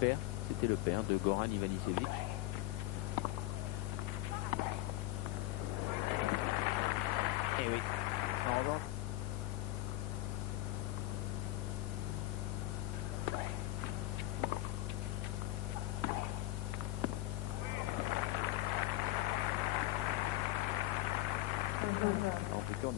père, c'était le père de Goran Ivanisevic. Et oui, en revanche. En tout cas,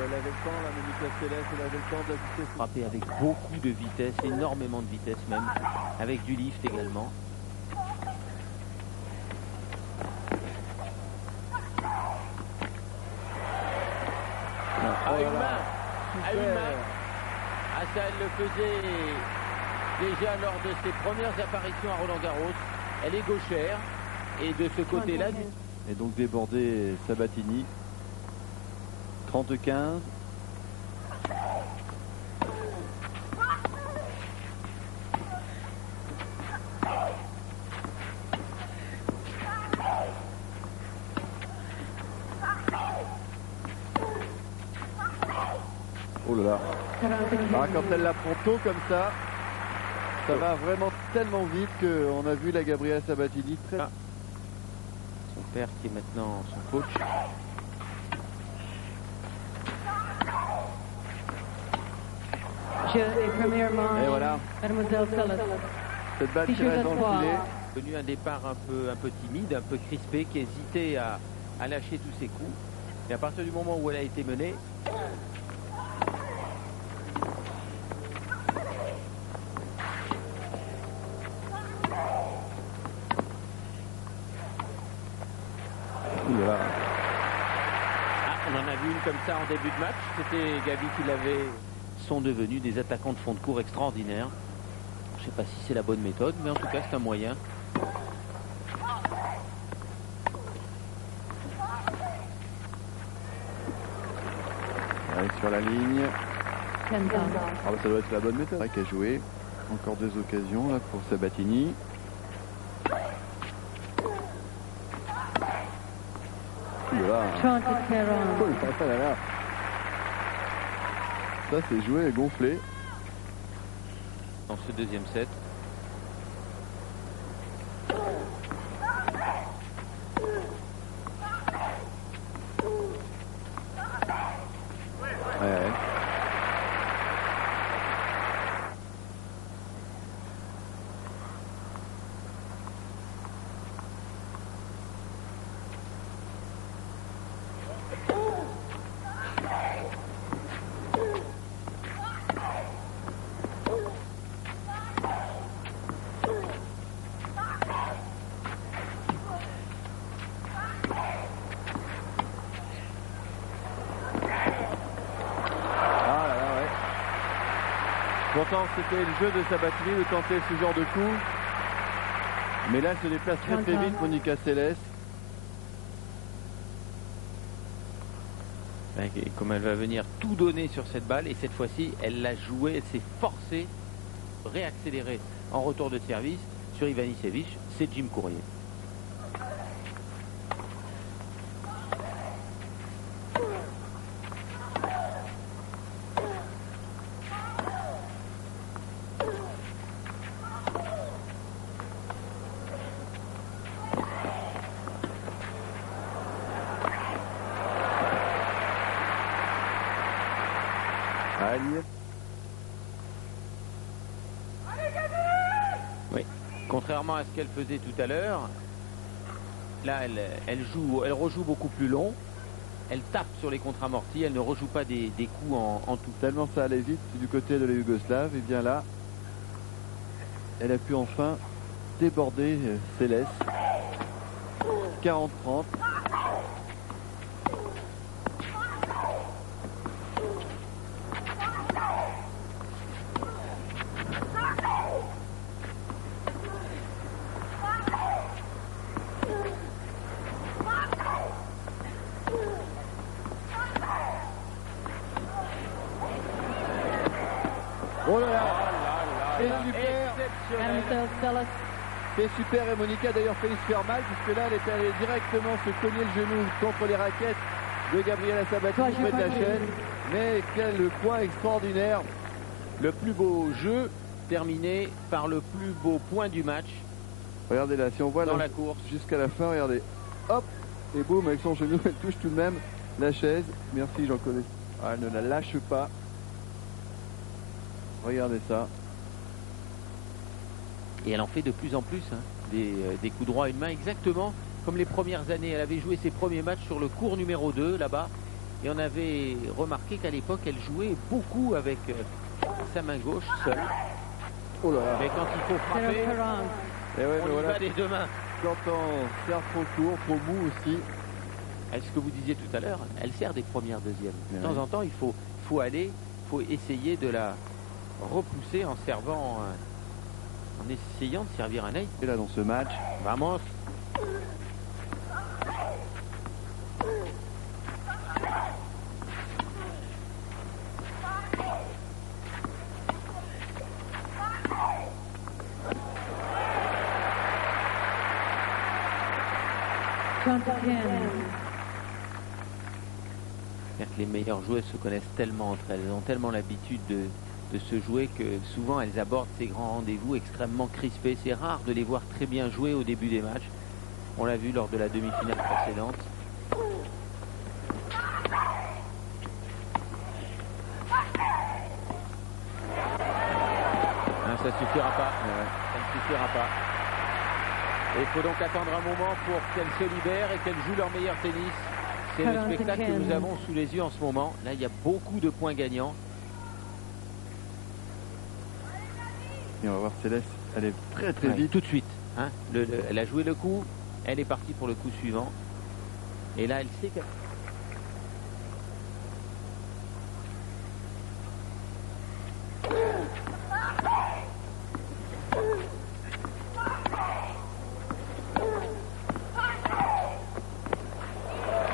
elle avait le temps, la Monica Seles, elle avait le temps d'ajuster. Frappé avec beaucoup de vitesse, énormément de vitesse même, avec du lift également. À une main, à une main. Ah, ça, elle le faisait déjà lors de ses premières apparitions à Roland-Garros. Elle est gauchère et de ce côté-là. Et donc débordé Sabatini. 30-15. Oh là là. Ah, quand elle la prend tôt comme ça va vraiment tellement vite qu'on a vu la Gabriela Sabatini très... Son père qui est maintenant son coach. Et voilà. Cette balle qui reste dans le filet. Venu un départ un peu timide, un peu crispé, qui hésitait à lâcher tous ses coups. Et à partir du moment où elle a été menée, on en a vu une comme ça en début de match. C'était Gabi qui l'avait. Sont devenus des attaquants de fond de cours extraordinaires. Je ne sais pas si c'est la bonne méthode, mais en tout cas c'est un moyen. Allez, sur la ligne. Ah bah, ça doit être la bonne méthode qui a joué. Encore deux occasions là pour Sabatini. Voilà. Ça c'est joué et gonflé. Dans ce deuxième set. Ouais. Pourtant, c'était le jeu de Sabatini de tenter ce genre de coup. Mais là, elle se déplace très très vite, Monica Seles. Et comme elle va venir tout donner sur cette balle, et cette fois-ci, elle l'a joué, elle s'est forcée, réaccélérée en retour de service sur Ivanisevic, c'est Jim Courier. Oui, contrairement à ce qu'elle faisait tout à l'heure, là elle rejoue beaucoup plus long, elle tape sur les contre-amortis, elle ne rejoue pas des coups en tout. Tellement ça allait vite du côté de la Yougoslave, et bien là, elle a pu enfin déborder Seles. 40-30. Oh là là, c'est super. Exceptionnel. C'est super et Monica d'ailleurs failli se faire mal puisque là elle est allée directement se cogner le genou contre les raquettes de Gabriela Sabatini près de la chaîne. Mais quel point extraordinaire. Le plus beau jeu terminé par le plus beau point du match. Regardez là, si on voit dans là, la course jusqu'à la fin, regardez, hop, et boum, avec son genou, elle touche tout de même la chaise. Merci, j'en connais. Ah, elle ne la lâche pas. Regardez ça. Et elle en fait de plus en plus, hein, des coups droits à une main, exactement comme les premières années. Elle avait joué ses premiers matchs sur le court numéro 2 là-bas. Et on avait remarqué qu'à l'époque, elle jouait beaucoup avec sa main gauche seule. Oh là là. Mais quand il faut frapper, Et ouais, on y voilà, va des deux mains. quand on sert trop court, trop mou aussi. Est-ce que vous disiez tout à l'heure, elle sert des premières, deuxièmes. De temps Ouais. en temps, il faut aller, il faut essayer de la repousser en servant, en essayant de servir un aide. Et là, dans ce match, Vamos. Les meilleures joueuses se connaissent tellement entre elles, elles ont tellement l'habitude de se jouer que souvent elles abordent ces grands rendez-vous extrêmement crispés. C'est rare de les voir très bien jouer au début des matchs. On l'a vu lors de la demi-finale précédente. Ça ne suffira pas. Ça ne suffira pas. Et il faut donc attendre un moment pour qu'elles se libèrent et qu'elles jouent leur meilleur tennis. C'est le spectacle que nous avons sous les yeux en ce moment. Là, il y a beaucoup de points gagnants. et on va voir Céleste, elle est très très Ouais, vite. tout de suite. Hein. Elle a joué le coup. Elle est partie pour le coup suivant. Et là, elle sait qu'elle...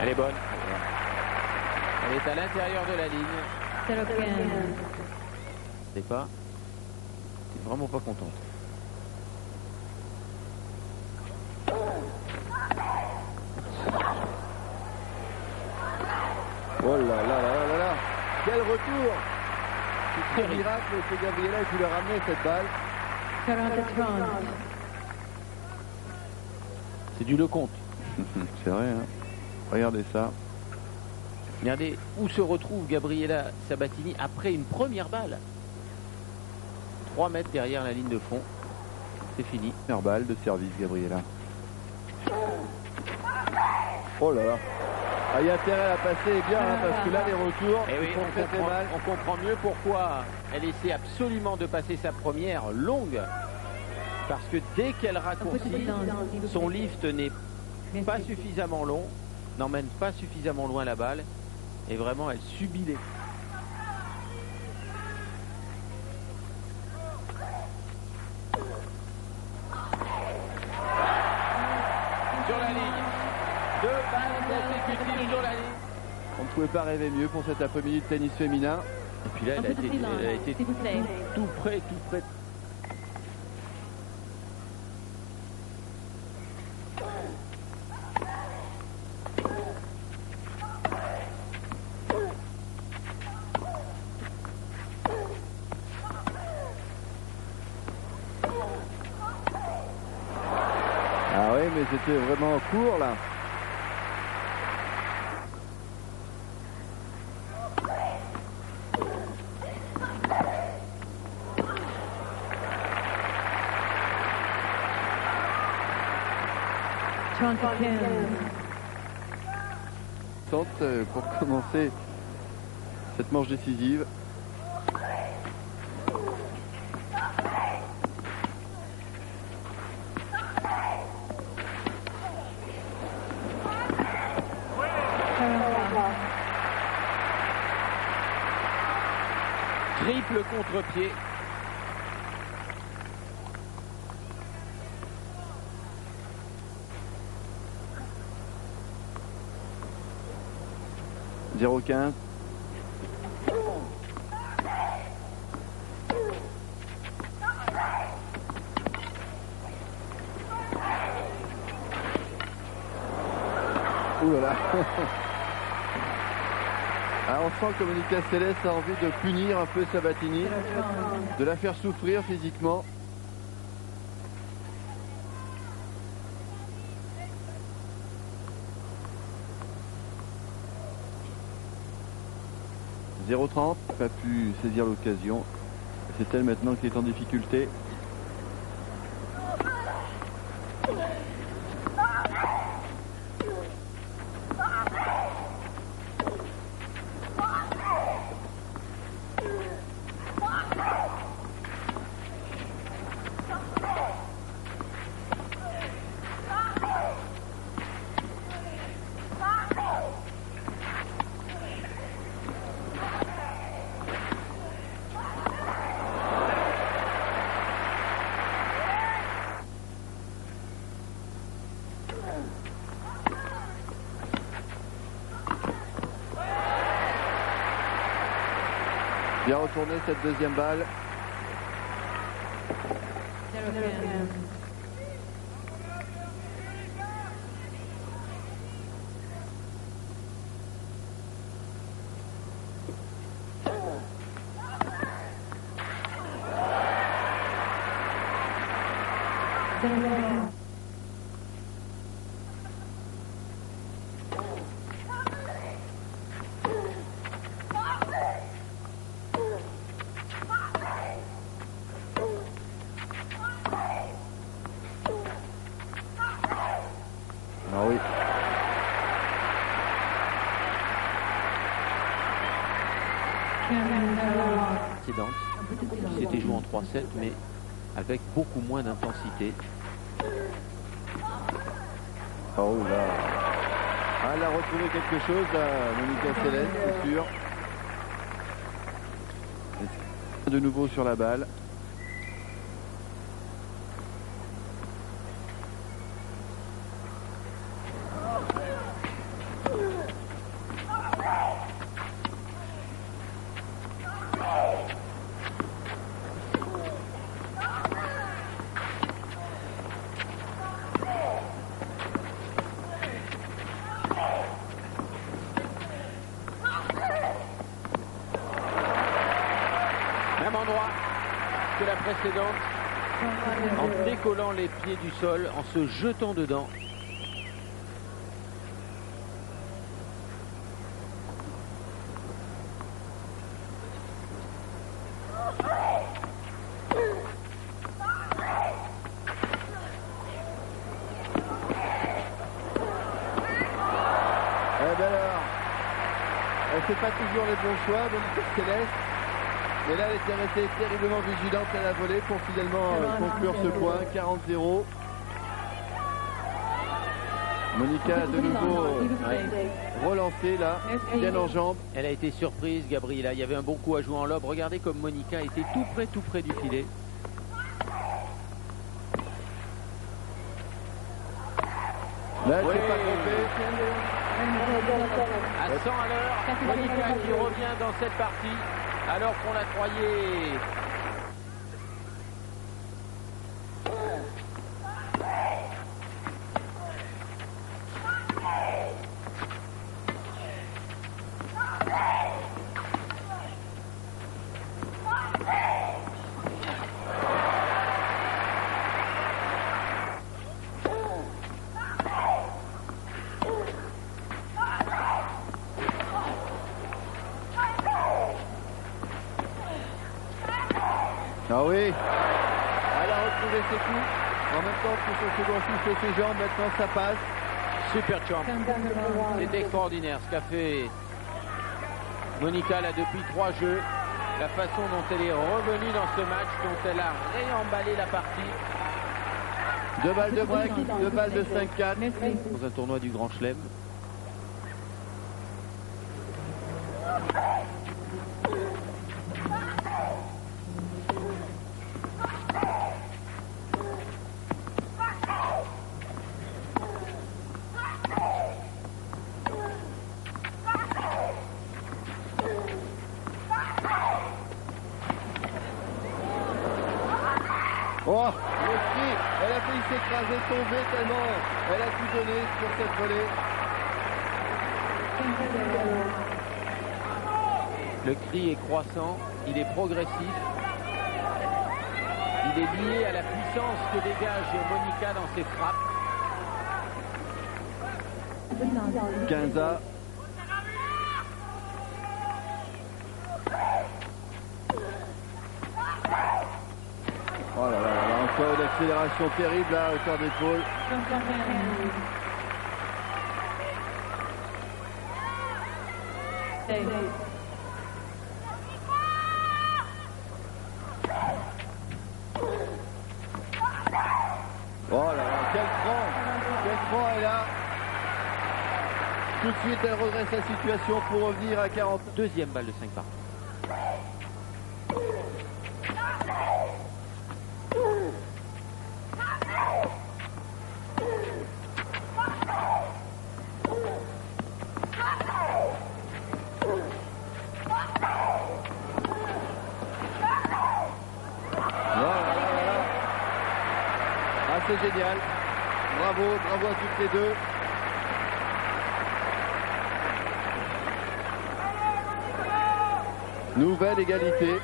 Elle est bonne. Elle est à l'intérieur de la ligne. C'est pas. C'est vraiment pas contente. Oh là là là là là là. Quel retour. C'est un miracle que Gabriela ait pu le ramener cette balle. C'est du Lecomte. C'est vrai, hein. Regardez ça. Regardez où se retrouve Gabriela Sabatini après une première balle. 3 mètres derrière la ligne de fond. C'est fini. Première balle de service, Gabriela. Oh là là. Ah, il y a intérêt à passer bien, hein, parce que là, les retours, Et oui, ils font très très mal. on comprend mieux pourquoi elle essaie absolument de passer sa première longue. Parce que dès qu'elle raccourcit, son lift n'est pas suffisamment long, n'emmène pas suffisamment loin la balle. Et vraiment, elle subit les... Sur la ligne. 2 balles consécutives sur la ligne. On ne pouvait pas rêver mieux pour cet après-midi de tennis féminin. Et puis là, elle a été tout près, tout près. Ah oui, mais c'était vraiment court là. Pour commencer cette manche décisive. Triple contre-pied. Ouh là là. Ah, on sent que Monica Seles a envie de punir un peu Sabatini, de la faire souffrir physiquement. « 0,30, pas pu saisir l'occasion. C'est elle maintenant qui est en difficulté. » Bien retourné cette deuxième balle. Ah oui. Qui s'était joué en 3-7, mais avec beaucoup moins d'intensité. Oh là. Ah, elle a retrouvé quelque chose, là, Monica Seles, c'est sûr. De nouveau sur la balle. Même endroit que la précédente, en décollant les pieds du sol, en se jetant dedans. Eh bien alors, elle ne fait pas toujours les bons choix, Monica Seles. Mais là, elle était restée terriblement vigilante à la volée pour finalement conclure ce point, 40-0. Monica de nouveau relancée là, bien en jambes. Elle a été surprise, Gabriela. Il y avait un bon coup à jouer en lobe. Regardez comme Monica était tout près du filet. Là, elle s'est pas trompée. À 100 à l'heure, Monica qui revient dans cette partie alors qu'on la croyait. Ah oui, elle a retrouvé ses coups, en même temps que son second souffle et ses jambes, maintenant ça passe. Super champ. C'est extraordinaire ce qu'a fait Monica là depuis 3 jeux. La façon dont elle est revenue dans ce match, dont elle a réemballé la partie. 2 balles de break, 2 balles de 5-4. Dans un tournoi du Grand Chelem. Oh, le ski, elle a failli s'écraser, tomber tellement elle a tout donné sur cette volée. Le cri est croissant, il est progressif. Il est lié à la puissance que dégage Monica dans ses frappes. Quinza. Oh là là là, encore une accélération terrible à hauteur d'épaule. Oh là là, quel cran est là. Tout de suite, elle redresse la situation pour revenir à 40. Deuxième balle de 5 parties. C'est génial. Bravo à toutes les deux. Nouvelle égalité.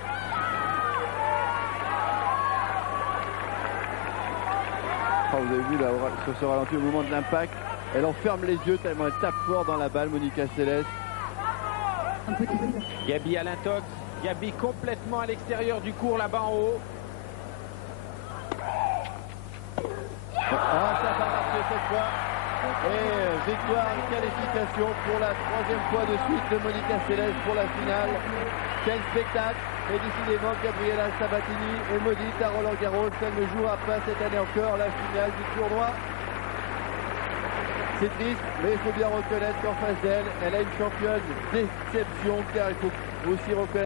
Oh, vous avez vu là, sur ce ralenti au moment de l'impact, elle en ferme les yeux tellement elle tape fort dans la balle, Monica Seles. Gabi à l'intox. Gabi complètement à l'extérieur du court là-bas en haut. Ah, ça va marcher cette fois. Et victoire et qualification pour la troisième fois de suite de Monica Seles pour la finale. Quel spectacle. Et décidément, Gabriela Sabatini est maudite à Roland Garros. Elle ne jouera pas cette année encore la finale du tournoi. C'est triste, mais il faut bien reconnaître qu'en face d'elle, elle a une championne d'exception, car il faut aussi reconnaître